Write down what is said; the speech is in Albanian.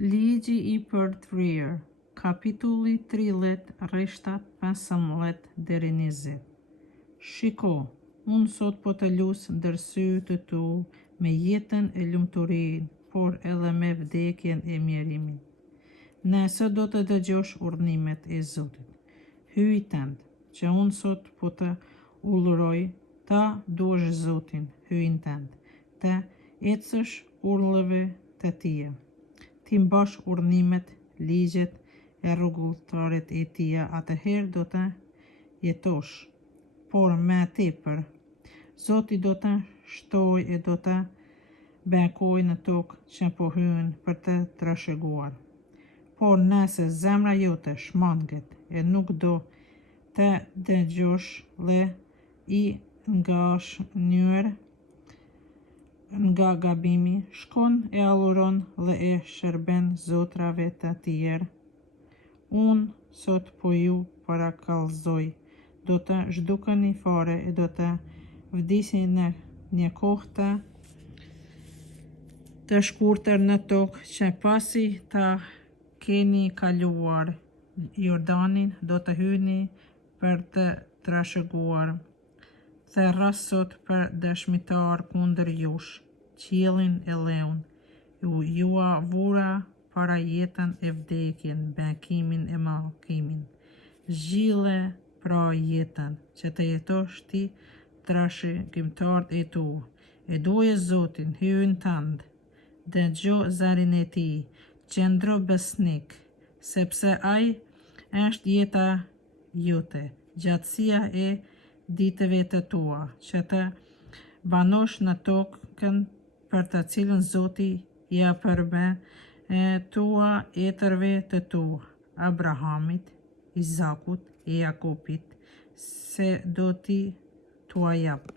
Ligji I përditshëm, kapitulli 30, rreshtat 15 deri 20. Shiko, unë sot po të lus ndër sytë të tu me jetën e lumturinë, por edhe me vdekjen e mjerimin. Nëse do të dëgjosh urdhënimet e Zotit, hyj tënd, që unë sot po të urdhëroj, ta duash Zotin, hyjin tënd, të ecësh urdhëve të tij, ti mbash urdhënimet, ligjet e rregulltaret e tij, atëherë do të jetosh. Por me tepër, Zoti do të shtojë e do të bekojë në tokë që po hyn për të trashëguar. Por nëse zemra jote shmanget e nuk do të dëgjosh dhe I ngashnjur nga gabimi, shkon e alluron dhe e shërben zotrave të tjerë, unë sot po ju parakallëzoj, do të zhdukeni fare e do të vdisni në një kohë të shkurtër në tokë, që pasi ta keni kaluar Jordanin, do të hyni për të trashëguar. Therra sot për dëshmitar kundër jush, qiellin e leun, ju vura para jetën e vdekjen, bekimin e mallkimin. Zgjidhe pra jetën, që të jetosh ti trashëgimtarët e tu, e doje Zotin, hyjin tënd, dëgjo zërin e tij, qëndro besnik, sepse ai është jeta jote, gjatësia e ditëve të tua, që të banosh në tokën për të cilën Zoti ja përmetua etërve të tu, Abrahamit, Izakut e Jakobit, se do t'i tua jap.